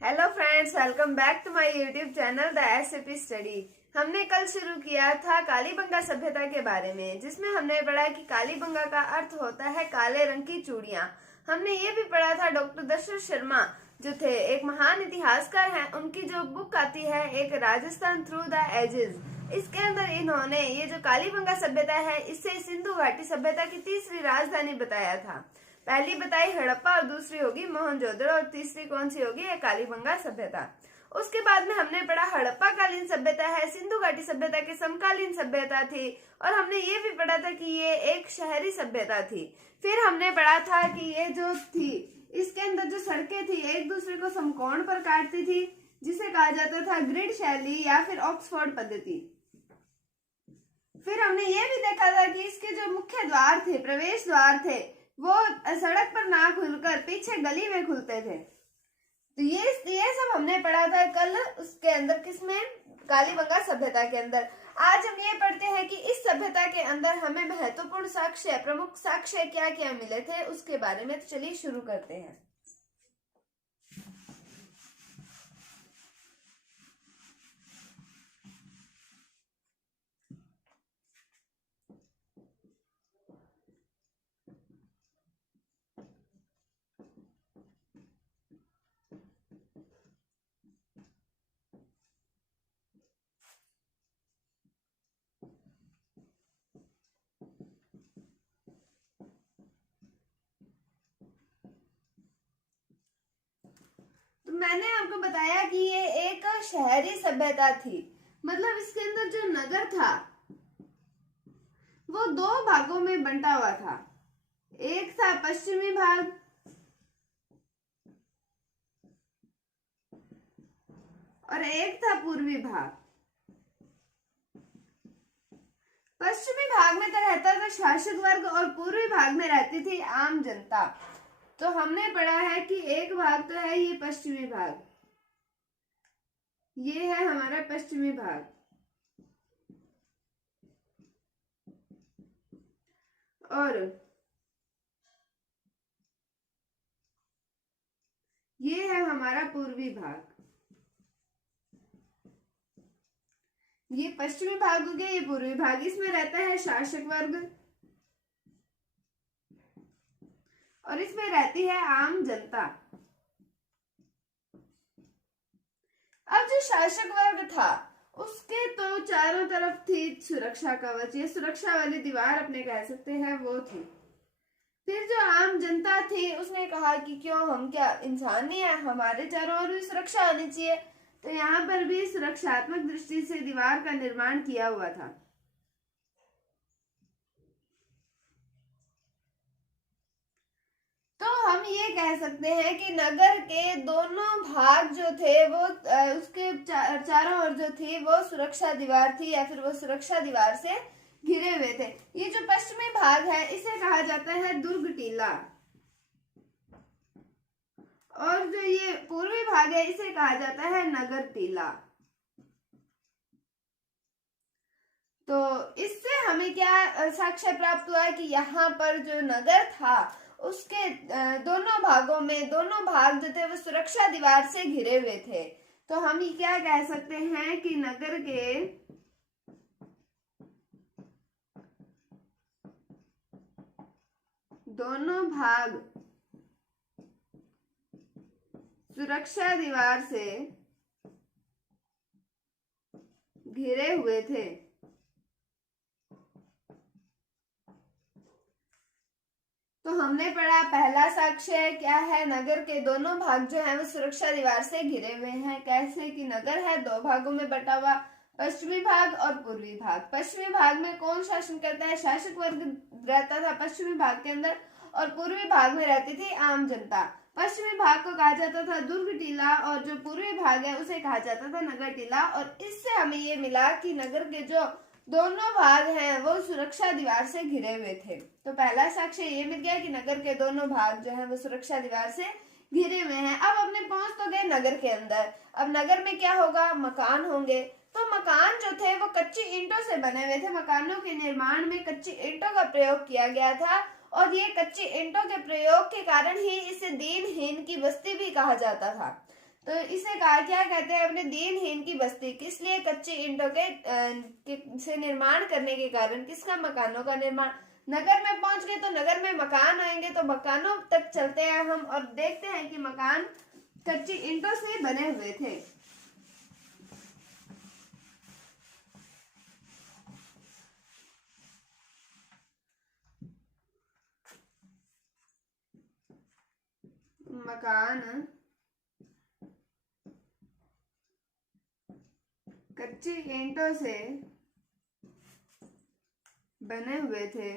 Hello friends, welcome back to my YouTube channel the SAP study. हमने कल शुरू किया था कालीबंगा सभ्यता के बारे में, जिसमें हमने पढ़ा कि कालीबंगा का अर्थ होता है काले रंग की चूड़ियां। हमने ये भी पढ़ा था डॉक्टर दशरथ शर्मा जो थे एक महान इतिहासकार हैं, उनकी जो बुक आती है एक राजस्थान थ्रू द एजेस, इसके अंदर इन्होंने ये जो कालीबंगा सभ्यता है इससे सिंधु घाटी सभ्यता की तीसरी राजधानी बताया था। पहली बताई हड़प्पा और दूसरी होगी मोहनजोदड़ो और तीसरी कौन सी होगी, कालीबंगा सभ्यता। उसके बाद में हमने पढ़ा हड़प्पा कालीन सभ्यता है, सिंधु घाटी सभ्यता के समकालीन सभ्यता थी, और हमने ये भी पढ़ा था कि ये एक शहरी सभ्यता थी। फिर हमने पढ़ा था कि ये जो थी इसके अंदर जो सड़कें थी एक दूसरे को समकोण पर काटती थी, जिसे कहा जाता था ग्रिड शैली या फिर ऑक्सफोर्ड पद्धति। फिर हमने ये भी देखा था कि इसके जो मुख्य द्वार थे, प्रवेश द्वार थे, वो सड़क पर ना खुलकर पीछे गली में खुलते थे। तो ये सब हमने पढ़ा था कल उसके अंदर, किसमें, कालीबंगा सभ्यता के अंदर। आज हम ये पढ़ते हैं कि इस सभ्यता के अंदर हमें महत्वपूर्ण साक्ष्य, प्रमुख साक्ष्य क्या क्या मिले थे उसके बारे में। तो चलिए शुरू करते हैं। तो मैंने आपको बताया कि ये एक शहरी सभ्यता थी, मतलब इसके अंदर जो नगर था वो दो भागों में बंटा हुआ था। एक था पश्चिमी भाग और एक था पूर्वी भाग। पश्चिमी भाग में तो रहता था शासक वर्ग और पूर्वी भाग में रहती थी आम जनता। तो हमने पढ़ा है कि एक भाग तो है ये पश्चिमी भाग, ये है हमारा पश्चिमी भाग, और ये है हमारा पूर्वी भाग। ये पश्चिमी भाग हो गया, ये पूर्वी भाग। इसमें रहता है शासक वर्ग और इसमें रहती है आम जनता। अब जो शासक वर्ग था उसके तो चारों तरफ थी सुरक्षा कवच, ये सुरक्षा वाली दीवार अपने कह सकते हैं वो थी। फिर जो आम जनता थी उसने कहा कि क्यों, हम क्या इंसान नहीं है, हमारे चारों ओर भी सुरक्षा होनी चाहिए। तो यहाँ पर भी सुरक्षात्मक दृष्टि से दीवार का निर्माण किया हुआ था। तो हम ये कह सकते हैं कि नगर के दोनों भाग जो थे वो उसके चारों ओर जो थी वो सुरक्षा दीवार थी, या फिर वो सुरक्षा दीवार से घिरे हुए थे। ये जो पश्चिमी भाग है इसे कहा जाता है दुर्ग टीला, और जो ये पूर्वी भाग है इसे कहा जाता है नगर टीला। तो इससे हमें क्या साक्ष्य प्राप्त हुआ कि यहाँ पर जो नगर था उसके दोनों भागों में, दोनों भाग जो थे वो सुरक्षा दीवार से घिरे हुए थे। तो हम ये क्या कह सकते हैं कि नगर के दोनों भाग सुरक्षा दीवार से घिरे हुए थे। तो हमने पढ़ा पहला साक्ष्य क्या है, नगर के दोनों भाग जो है वो सुरक्षा दीवार से घिरे हुए हैं। कैसे कि नगर है दो भागों में बटा हुआ, पश्चिमी भाग और पूर्वी भाग। पश्चिमी भाग में कौन शासन करता है, शासक वर्ग रहता था पश्चिमी भाग के अंदर, और पूर्वी भाग में रहती थी आम जनता। पश्चिमी भाग को कहा जाता था दुर्ग टीला और जो पूर्वी भाग है उसे कहा जाता था नगर टीला। और इससे हमें ये मिला कि नगर के जो दोनों भाग हैं वो सुरक्षा दीवार से घिरे हुए थे। तो पहला साक्ष्य ये मिल गया कि नगर के दोनों भाग जो है वो सुरक्षा दीवार से घिरे हुए हैं। अब अपने पहुंच तो गए नगर के अंदर। अब नगर में क्या होगा, मकान होंगे। तो मकान जो थे वो कच्ची ईंटों से बने हुए थे। मकानों के निर्माण में कच्ची ईंटों का प्रयोग किया गया था, और ये कच्ची ईंटों के प्रयोग के कारण ही इसे दीनहीन की बस्ती भी कहा जाता था। तो इसे कहा क्या कहते हैं, अपने दीनहीन की बस्ती। किस लिए? कच्ची ईंटों से निर्माण करने के कारण किसका? मकानों का निर्माण। नगर में पहुंच गए तो नगर में मकान आएंगे, तो मकानों तक चलते हैं हम और देखते हैं कि मकान कच्ची ईंटों से बने हुए थे। मकान कच्ची ईंटों से बने हुए थे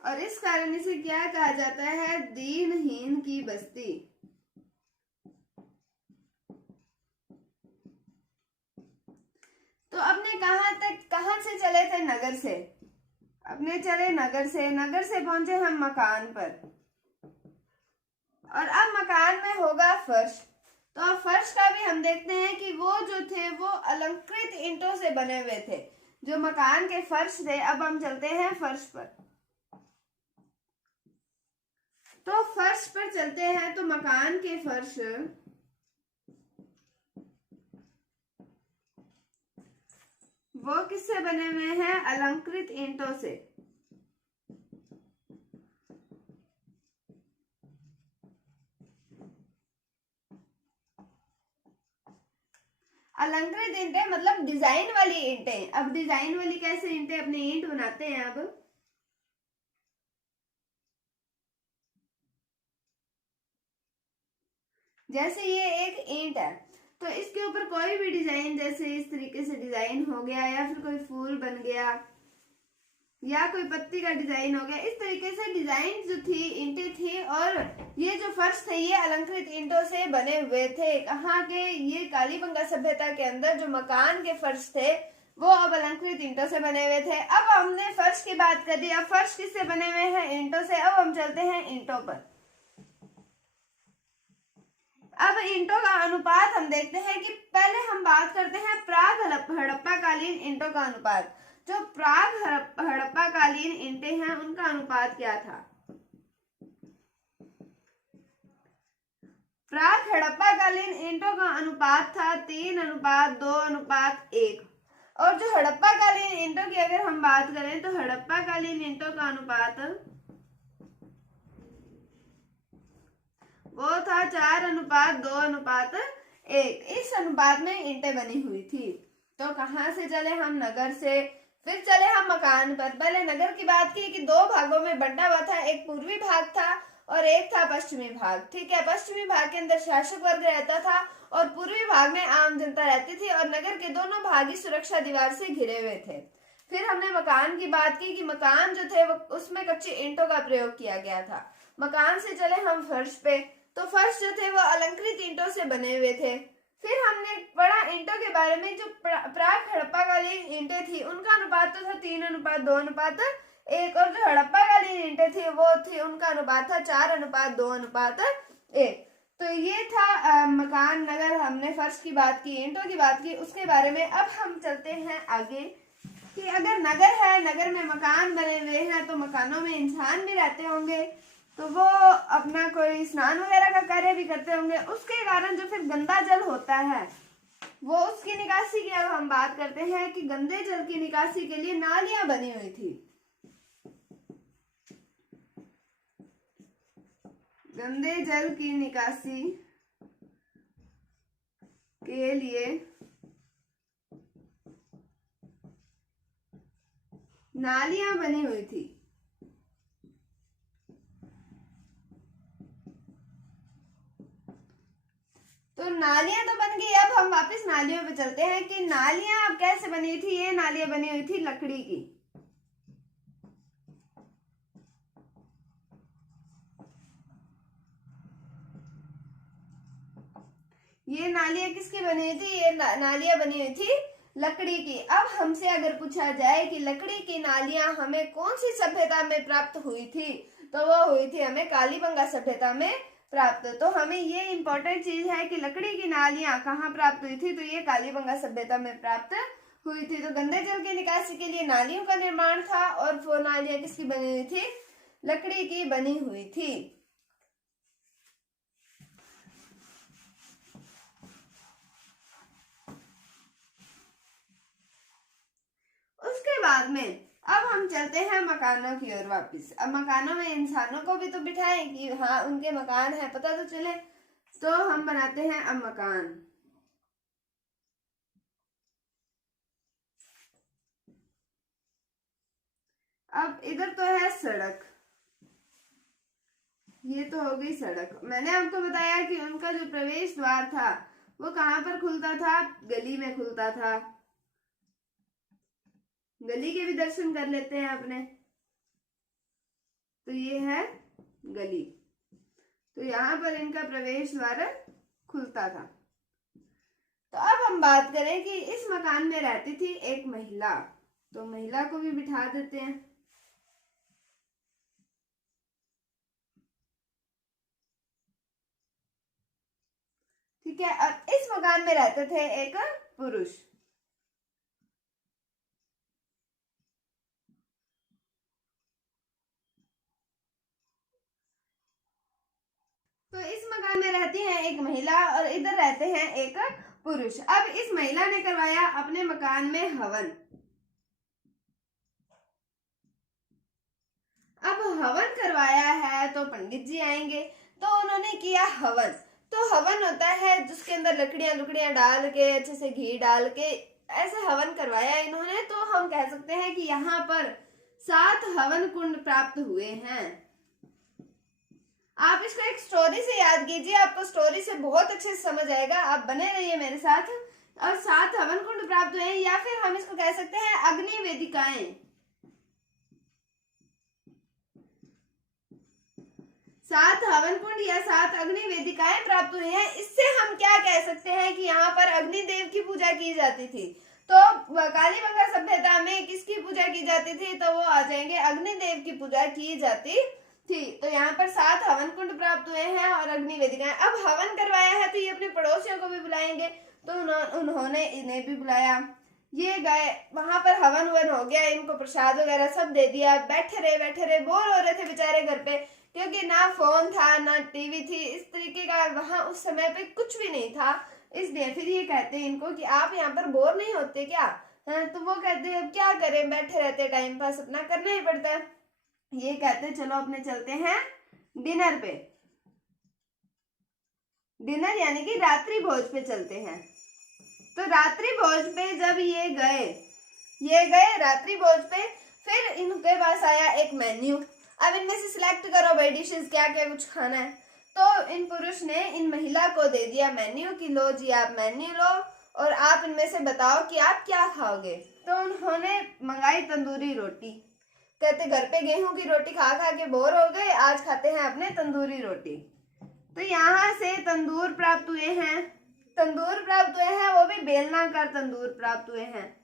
और इस कारण इसे क्या कहा जाता है? दीनहीन की बस्ती। तो अपने कहां से चले थे? नगर से। अपने चले नगर से पहुंचे हम मकान पर, और अब मकान में होगा फर्श। तो अब फर्श का भी हम देखते हैं कि वो जो थे वो अलंकृत ईंटों से बने हुए थे, जो मकान के फर्श थे। अब हम चलते हैं फर्श पर। तो फर्श पर चलते हैं तो मकान के फर्श वो किससे बने हुए हैं? अलंकृत ईंटों से। अलंकृत ईंटें मतलब डिजाइन वाली ईंटें। अब डिजाइन वाली कैसे ईंटें? अपने ईंट बनाते हैं। अब जैसे ये एक ईंट है, तो इसके ऊपर कोई भी डिजाइन, जैसे इस तरीके से डिजाइन हो गया, या फिर कोई फूल बन गया, या कोई पत्ती का डिजाइन हो गया, इस तरीके से डिजाइन जो थी, ईंटें थी। और ये जो फर्श थे ये अलंकृत ईंटों से बने हुए थे। कहाँ के? ये कालीबंगा सभ्यता के अंदर जो मकान के फर्श थे वो अब अलंकृत ईंटों से बने हुए थे। अब हमने फर्श की बात कर दी, अब फर्श किससे बने हुए हैं? ईंटों से। अब हम चलते हैं ईंटों पर। अब ईंटों का अनुपात हम देखते हैं कि पहले हम बात करते हैं प्राग हड़प्पा कालीन ईंटों का अनुपात। जो प्राग हड़प्पा कालीन ईंटें हैं उनका अनुपात क्या था? प्राग हड़प्पा कालीन ईंटों का अनुपात था 3:2:1। और जो हड़प्पा कालीन ईंटों की अगर हम बात करें तो हड़प्पा कालीन ईंटों का अनुपात वो था 4:2:1। इस अनुपात में ईंटें बनी हुई थी। तो कहां से चले हम? नगर से। फिर चले हम मकान पर। पहले नगर की बात की कि 2 भागों में बंटा हुआ था, एक पूर्वी भाग था और एक था पश्चिमी भाग। ठीक है, पश्चिमी भाग के अंदर शासक वर्ग रहता था और पूर्वी भाग में आम जनता रहती थी, और नगर के दोनों भाग ही सुरक्षा दीवार से घिरे हुए थे। फिर हमने मकान की बात की कि मकान जो थे वो उसमें कच्ची ईंटों का प्रयोग किया गया था। मकान से चले हम फर्श पे, तो फर्श जो थे वो अलंकृत ईंटों से बने हुए थे। फिर हमने पढ़ा ईंटों के बारे में, जो प्राक हड़प्पा कालीन ईंटें थी उनका अनुपात तो था 3:2:1, और जो हड़प्पा कालीन ईंटें थी वो थी उनका अनुपात था 4:2:1। तो ये था मकान, नगर। हमने फर्श की बात की, ईंटों की बात की, उसके बारे में। अब हम चलते हैं आगे कि अगर नगर है, नगर में मकान बने हुए हैं, तो मकानों में इंसान भी रहते होंगे, तो वो अपना कोई स्नान वगैरह का कार्य भी करते होंगे। उसके कारण जो फिर गंदा जल होता है वो उसकी निकासी की अब हम बात करते हैं कि गंदे जल की निकासी के लिए नालियां बनी हुई थी। गंदे जल की निकासी के लिए नालियां बनी हुई थी। तो नालियां तो बन गई। अब हम वापस नालियों पे चलते हैं कि नालियां अब कैसे बनी थी। ये नालियां बनी हुई थी लकड़ी की। ये नालियां किसकी बनी हुई थी? ये नालियां बनी हुई थी लकड़ी की। अब हमसे अगर पूछा जाए कि लकड़ी की नालियां हमें कौन सी सभ्यता में प्राप्त हुई थी, तो वो हुई थी हमें कालीबंगा सभ्यता में प्राप्त। तो हमें ये इंपॉर्टेंट चीज है कि लकड़ी की नालियां कहाँ प्राप्त हुई थी, तो ये कालीबंगा सभ्यता में प्राप्त हुई थी। तो गंदे जल की निकासी के लिए नालियों का निर्माण था, और वो नालियां किसकी बनी हुई थी? लकड़ी की बनी हुई थी। उसके बाद में अब हम चलते हैं मकानों की ओर वापस। अब मकानों में इंसानों को भी तो बिठाएं कि हाँ उनके मकान है, पता तो चले। तो हम बनाते हैं अब मकान। अब इधर तो है सड़क, ये तो हो गई सड़क। मैंने आपको बताया कि उनका जो प्रवेश द्वार था वो कहाँ पर खुलता था, गली में खुलता था। गली के भी दर्शन कर लेते हैं अपने। तो ये है गली, तो यहाँ पर इनका प्रवेश द्वार खुलता था। तो अब हम बात करें कि इस मकान में रहती थी एक महिला, तो महिला को भी बिठा देते हैं। ठीक है, और इस मकान में रहते थे एक पुरुष। तो इस मकान में रहती है एक महिला और इधर रहते हैं एक पुरुष। अब इस महिला ने करवाया अपने मकान में हवन। अब हवन करवाया है तो पंडित जी आएंगे, तो उन्होंने किया हवन। तो हवन होता है जिसके अंदर लकड़ियां डाल के, अच्छे से घी डाल के ऐसे हवन करवाया इन्होंने। तो हम कह सकते हैं कि यहाँ पर 7 हवन कुंड प्राप्त हुए हैं। आप इसको एक स्टोरी से याद कीजिए, आपको स्टोरी से बहुत अच्छे से समझ आएगा। आप बने रहिए मेरे साथ। और 7 हवन कुंड प्राप्त हुए, या फिर हम इसको कह सकते हैं अग्नि वेदिकाएं। 7 हवन कुंड या 7 अग्नि वेदिकाएं प्राप्त हुई हैं। इससे हम क्या कह सकते हैं कि यहाँ पर अग्निदेव की पूजा की जाती थी। तो कालीबंगा सभ्यता में किसकी पूजा की जाती थी, तो वो आ जाएंगे अग्निदेव की पूजा की जाती थी। तो यहाँ पर 7 हवन कुंड प्राप्त हुए हैं और अग्नि वेदिकाएं। अब हवन करवाया है तो ये अपने पड़ोसियों को भी बुलाएंगे, तो उन्होंने इन्हें भी बुलाया। ये गए वहां पर, हवन हो गया, इनको प्रसाद वगैरह सब दे दिया। बैठे रहे बोर हो रहे थे बेचारे घर पे, क्योंकि ना फोन था ना टीवी थी, इस तरीके का वहां उस समय पे कुछ भी नहीं था। इसलिए फिर ये कहते हैं इनको कि आप यहाँ पर बोर नहीं होते क्या? तो वो कहते हैं अब क्या करें, बैठे रहते, टाइम पास अपना करना ही पड़ता है। ये कहते चलो अपने चलते हैं डिनर पे। डिनर यानी कि रात्रि भोज पे चलते हैं। तो रात्रि भोज पे जब ये गए रात्रि भोज पे, फिर इनके पास आया एक मेन्यू। अब इनमें से सिलेक्ट करो भाई डिशेस, क्या क्या कुछ खाना है। तो इन पुरुष ने इन महिला को दे दिया मेन्यू कि लो जी आप मेन्यू लो और आप इनमें से बताओ कि आप क्या खाओगे। तो उन्होंने मंगाई तंदूरी रोटी। कहते घर पे गेहूं की रोटी खा खा के बोर हो गए, आज खाते हैं अपने तंदूरी रोटी। तो यहाँ से तंदूर प्राप्त हुए हैं। तंदूर प्राप्त हुए हैं, वो भी बेलनाकार तंदूर प्राप्त हुए हैं।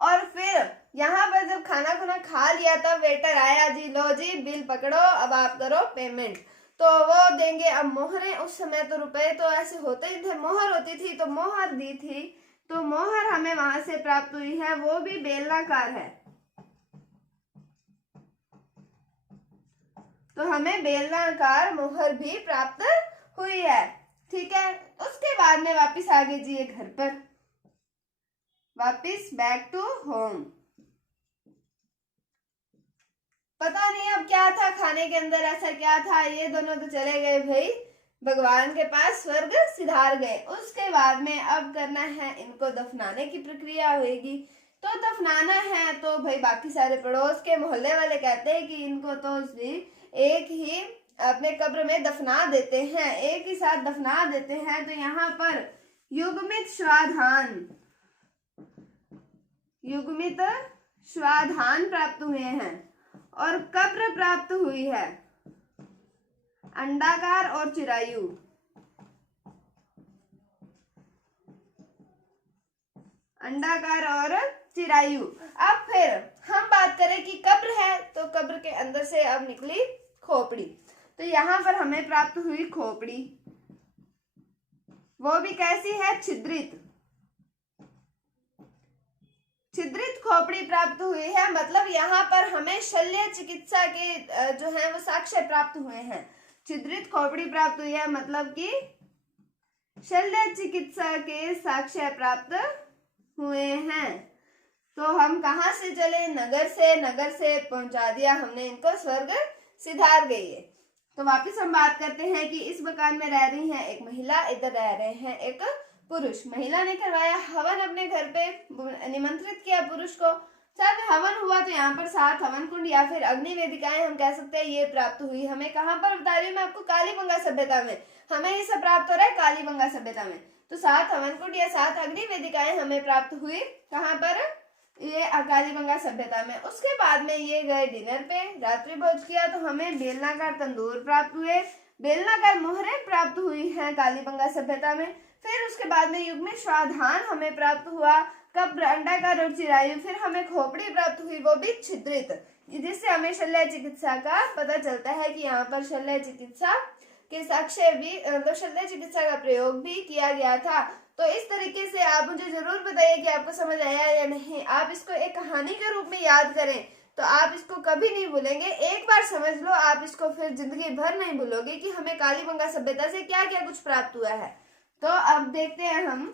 और फिर यहाँ पर जब खाना खुना खा लिया तब वेटर आया, जी लो जी बिल पकड़ो, अब आप करो पेमेंट। तो वो देंगे। अब मोहरें, उस समय तो रुपए तो ऐसे होते ही थे, मोहर होती थी, तो मोहर दी थी। तो मोहर हमें वहां से प्राप्त हुई है, वो भी बेलनाकार है। तो हमें बेलनाकार मोहर भी प्राप्त हुई है। ठीक है, उसके बाद में वापिस आ गए जी ये घर पर, वापिस बैक टू होम। पता नहीं अब क्या था खाने के अंदर, ऐसा क्या था। ये दोनों तो चले गए भाई भगवान के पास, स्वर्ग सिधार गए। उसके बाद में अब करना है इनको दफनाने की प्रक्रिया होगी। तो दफनाना है तो भाई बाकी सारे पड़ोस के मोहल्ले वाले कहते हैं कि इनको तो एक ही अपने कब्र में दफना देते हैं, एक ही साथ दफना देते हैं। तो यहाँ पर युग्मित श्वाधान प्राप्त हुए हैं और कब्र प्राप्त हुई है अंडाकार और चिरायु। अंडाकार और चिरायु। अब फिर हम बात करें कि कब्र है, तो कब्र के अंदर से अब निकली खोपड़ी। तो यहाँ पर हमें प्राप्त हुई खोपड़ी, वो भी कैसी है, छिद्रित खोपड़ी प्राप्त हुई है। मतलब यहाँ पर हमें शल्य चिकित्सा के जो है वो साक्ष्य प्राप्त हुए हैं। छिद्रित खोपड़ी प्राप्त हुई है, मतलब कि शल्य चिकित्सा के साक्ष्य प्राप्त हुए हैं। तो हम कहाँ से चले? नगर से। नगर से पहुंचा दिया हमने इनको, स्वर्ग सिधार गई है। तो वापस हम बात करते हैं कि इस मकान में रह रही है एक महिला, इधर रह रहे हैं एक पुरुष। महिला ने करवाया हवन, अपने घर पे निमंत्रित किया पुरुष को। जब हवन हुआ तो यहाँ पर 7 हवन कुंड या फिर अग्नि वेदिकाएं हम कह सकते हैं ये प्राप्त हुई हमें। कहाँ पर बता रही हूँ मैं आपको? कालीबंगा सभ्यता में हमें ये सब प्राप्त हो रहा है, कालीबंगा सभ्यता में। तो 7 हवन कुंड या 7 अग्नि वेदिकाएं हमें प्राप्त हुई कहाँ पर? ये कालीबंगा सभ्यता में। उसके बाद में ये गए डिनर पे, रात्रि भोज किया, तो हमें बेलनाकार तंदूर प्राप्त हुए, बेलनाकार मोहरें प्राप्त हुई हैं कालीबंगा सभ्यता में। फिर उसके बाद में युग में स्वाधान हमें प्राप्त हुआ, कब्र, अंडाकार और चिरायु। फिर हमें खोपड़ी प्राप्त हुई, वो भी छिद्रित, जिससे हमें शल्य चिकित्सा का पता चलता है कि यहाँ पर शल्य चिकित्सा के साक्ष्य भी, शल्य चिकित्सा का प्रयोग भी किया गया था। तो इस तरीके से आप मुझे जरूर बताइए कि आपको समझ आया या नहीं। आप इसको एक कहानी के रूप में याद करें तो आप इसको कभी नहीं भूलेंगे। एक बार समझ लो, आप इसको फिर जिंदगी भर नहीं भूलोगे कि हमें कालीबंगा सभ्यता से क्या क्या कुछ प्राप्त हुआ है। तो अब देखते हैं हम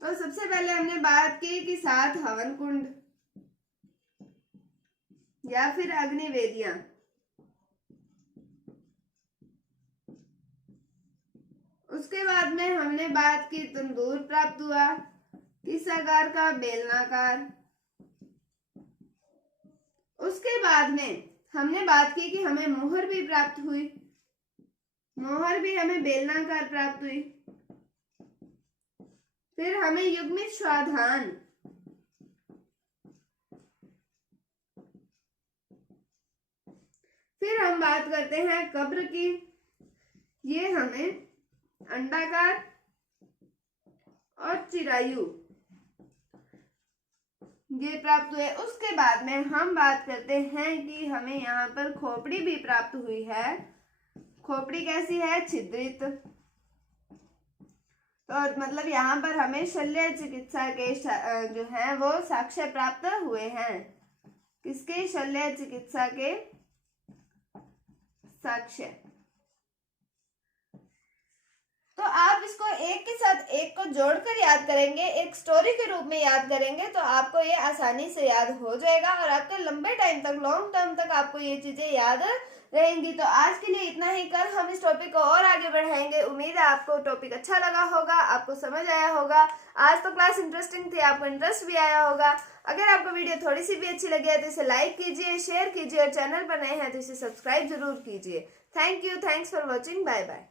तो सबसे पहले हमने बात की कि 7 हवन कुंड या फिर अग्नि वेदियां। उसके बाद में हमने बात की तंदूर प्राप्त हुआ, किस आकार का? बेलनाकार। उसके बाद में हमने बात की कि हमें मोहर भी प्राप्त हुई, मोहर भी हमें बेलनाकार प्राप्त हुई। फिर हमें युग्मित स्वाधान, फिर हम बात करते हैं कब्र की, ये हमें अंडाकार और चिरायु ये प्राप्त हुए। उसके बाद में हम बात करते हैं कि हमें यहाँ पर खोपड़ी भी प्राप्त हुई है। खोपड़ी कैसी है? छिद्रित। तो मतलब यहाँ पर हमें शल्य चिकित्सा के जो है वो साक्ष्य प्राप्त हुए हैं। किसके? शल्य चिकित्सा के साक्ष्य। तो आप इसको एक के साथ एक को जोड़कर याद करेंगे, एक स्टोरी के रूप में याद करेंगे तो आपको ये आसानी से याद हो जाएगा और आपके लंबे टाइम तक, लॉन्ग टर्म तक आपको ये चीजें याद रहेंगी। तो आज के लिए इतना ही। कल हम इस टॉपिक को और आगे बढ़ाएंगे। उम्मीद है आपको टॉपिक अच्छा लगा होगा, आपको समझ आया होगा। आज तो क्लास इंटरेस्टिंग थी, आपको इंटरेस्ट भी आया होगा। अगर आपको वीडियो थोड़ी सी भी अच्छी लगी है तो इसे लाइक कीजिए, शेयर कीजिए और चैनल पर नए हैं तो इसे सब्सक्राइब जरूर कीजिए। Thank you, thanks for watching, bye bye.